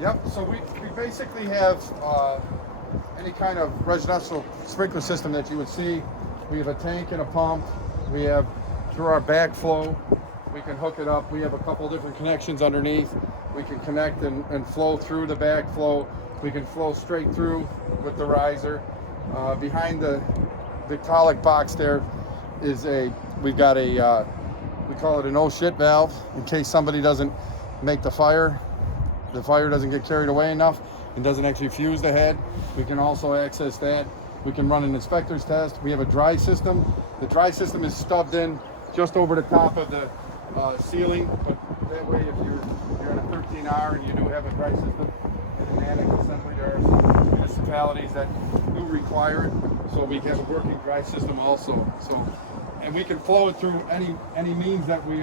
Yep, so we basically have any kind of residential sprinkler system that you would see. We have a tank and a pump. We have, through our backflow, we can hook it up. We have a couple different connections underneath. We can connect and flow through the backflow. We can flow straight through with the riser. Behind the colic box there is we've got a, we call it an oh shit valve, in case somebody doesn't make the fire doesn't get carried away enough and doesn't actually fuse the head. We can also access that. We can run an inspector's test. We have a dry system. The dry system is stubbed in just over the top of the ceiling, but that way if you're in a 13R and you do have a dry system in an attic assembly, there are some municipalities that do require it, so we have a working dry system also. And we can flow it through any means that we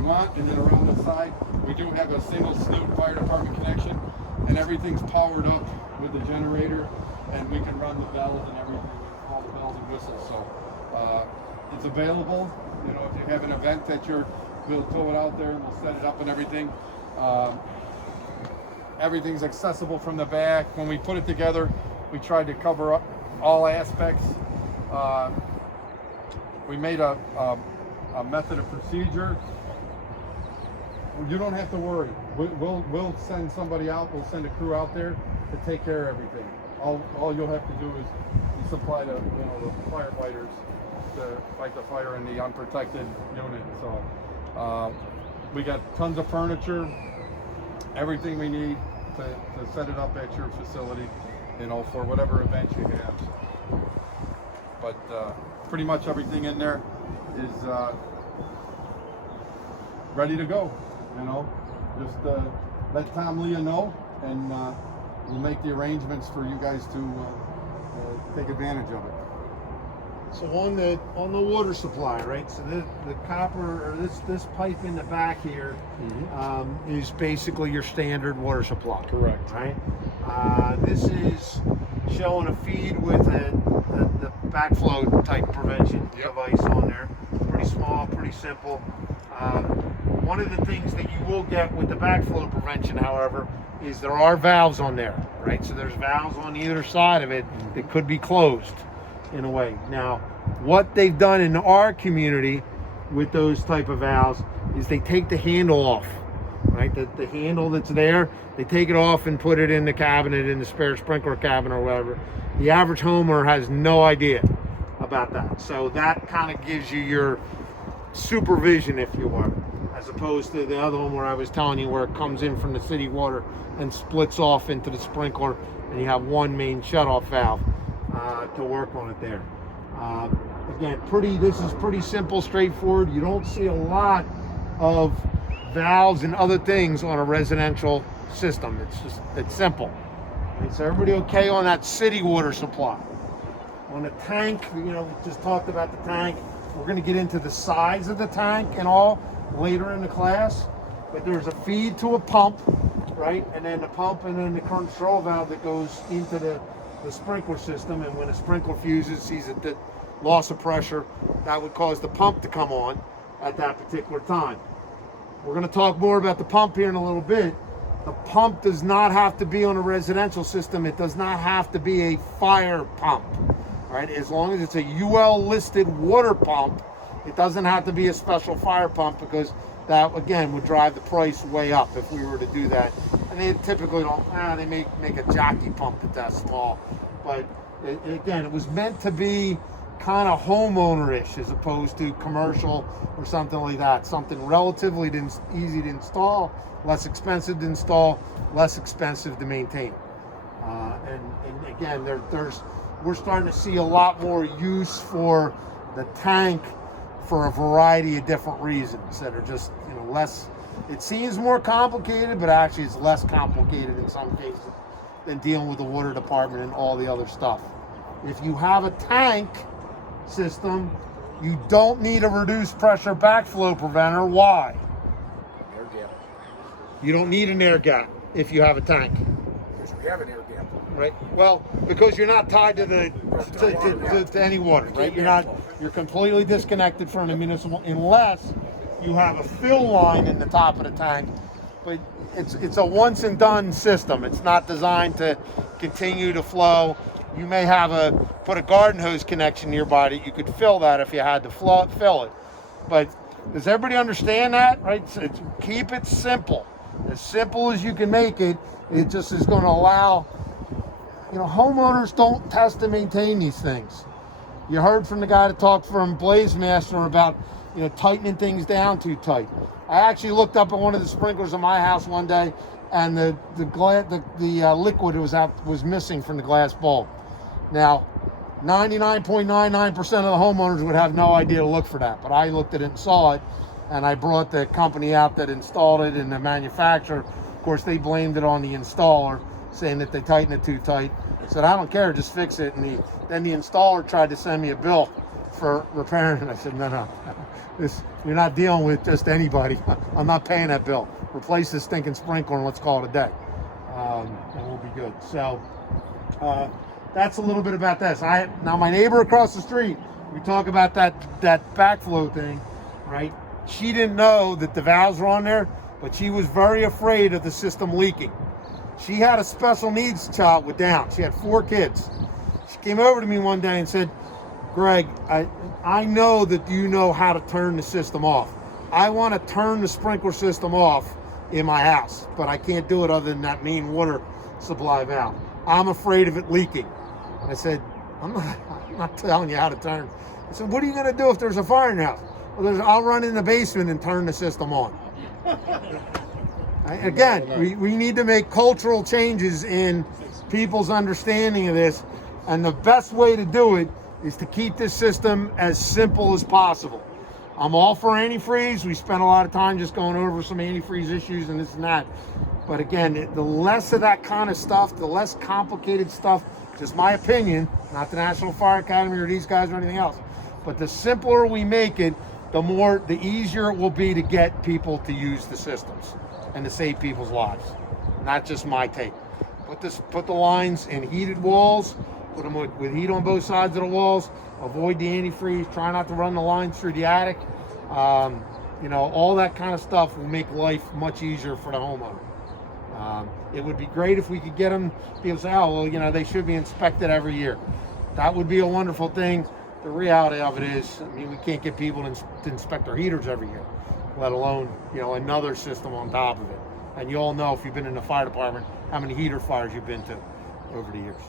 want. And then around the side, we do have a single snoot fire department connection, and everything's powered up with the generator, and we can run the bells and everything, all the bells and whistles. So it's available. You know, if you have an event that we'll throw it out there and we'll set it up and everything. Everything's accessible from the back. When we put it together, we tried to cover up all aspects. We made a method of procedure. You don't have to worry. We'll send somebody out. We'll send a crew out there to take care of everything. All you'll have to do is supply the firefighters to fight the fire in the unprotected unit. So we got tons of furniture, everything we need to set it up at your facility, for whatever event you have. But pretty much everything in there is ready to go. Just let Tom Leah know, and we'll make the arrangements for you guys to take advantage of it. So on the water supply, right? So the copper, or this pipe in the back here, is basically your standard water supply. Correct. Right. This is showing a feed with the backflow type prevention device on there. Pretty small, pretty simple. One of the things that you will get with the backflow prevention, however, is there are valves on there, right? So there's valves on either side of it that could be closed in a way. Now, what they've done in our community with those type of valves is they take the handle off, right? The handle that's there, they take it off and put it in the cabinet, in the spare sprinkler cabinet or whatever. The average homeowner has no idea about that. So that kind of gives you your supervision, if you will, as opposed to the other one where I was telling you, where it comes in from the city water and splits off into the sprinkler, and you have one main shutoff valve to work on it there. Again, this is pretty simple, straightforward. You don't see a lot of valves and other things on a residential system. It's simple. Right, so everybody okay on that city water supply? On the tank, we just talked about the tank. We're going to get into the size of the tank and all later in the class. But there's a feed to a pump, right? And then the pump, and then the control valve that goes into the sprinkler system. And when a sprinkler fuses, sees the loss of pressure, that would cause the pump to come on at that particular time. We're going to talk more about the pump here in a little bit. The pump does not have to be on a residential system. It does not have to be a fire pump, right? As long as it's a UL listed water pump, it doesn't have to be a special fire pump, because that, again, would drive the price way up if we were to do that. And they typically don't, they make a jockey pump that's small. But again, it was meant to be kind of homeowner-ish as opposed to commercial or something like that. Something relatively easy to install, less expensive to install, less expensive to maintain. And again, we're starting to see a lot more use for the tank for a variety of different reasons that are just less. It seems more complicated, but actually it's less complicated in some cases than dealing with the water department and all the other stuff. If you have a tank system, you don't need a reduced pressure backflow preventer. Why? Air gap. You don't need an air gap if you have a tank. Because we have an air gap. Right. Well, because you're not tied to any water, right? You're completely disconnected from the municipal, unless you have a fill line in the top of the tank. But it's a once and done system. It's not designed to continue to flow. You may put a garden hose connection nearby that you could fill that if you had to fill it. But does everybody understand that? Right? Keep it simple, as simple as you can make it. It just is going to allow, homeowners don't test and maintain these things. You heard from the guy that talked from Blaze Master about, tightening things down too tight. I actually looked up at one of the sprinklers in my house one day, and the liquid was missing from the glass bulb. Now, 99.99% of the homeowners would have no idea to look for that, but I looked at it and saw it, and I brought the company out that installed it and the manufacturer. Of course, they blamed it on the installer, saying that they tightened it too tight. I said, I don't care, just fix it. And then the installer tried to send me a bill for repairing it. I said, no, you're not dealing with just anybody. I'm not paying that bill. Replace this stinking sprinkler and let's call it a day, and we'll be good. So that's a little bit about this. Now my neighbor across the street, we talk about that backflow thing, right? She didn't know that the valves were on there, but she was very afraid of the system leaking. She had a special needs child with Down. She had 4 kids. She came over to me one day and said, Greg, I know that you know how to turn the system off. I want to turn the sprinkler system off in my house, but I can't do it other than that main water supply valve. I'm afraid of it leaking. And I said, I'm not telling you how to turn. I said, what are you going to do if there's a fire in the house? Well, I'll run in the basement and turn the system on. Again, we need to make cultural changes in people's understanding of this, and the best way to do it is to keep this system as simple as possible. I'm all for antifreeze. We spent a lot of time just going over some antifreeze issues and this and that. But again, the less of that kind of stuff, the less complicated stuff, just my opinion, not the National Fire Academy or these guys or anything else, but the simpler we make it, the easier it will be to get people to use the systems and to save people's lives. Not just my take. Put the lines in heated walls, put them with heat on both sides of the walls, avoid the antifreeze, try not to run the lines through the attic. All that kind of stuff will make life much easier for the homeowner. It would be great if we could get them, people say, they should be inspected every year. That would be a wonderful thing. The reality of it is, we can't get people to inspect their heaters every year, let alone, another system on top of it. And you all know, if you've been in the fire department, how many heater fires you've been to over the years.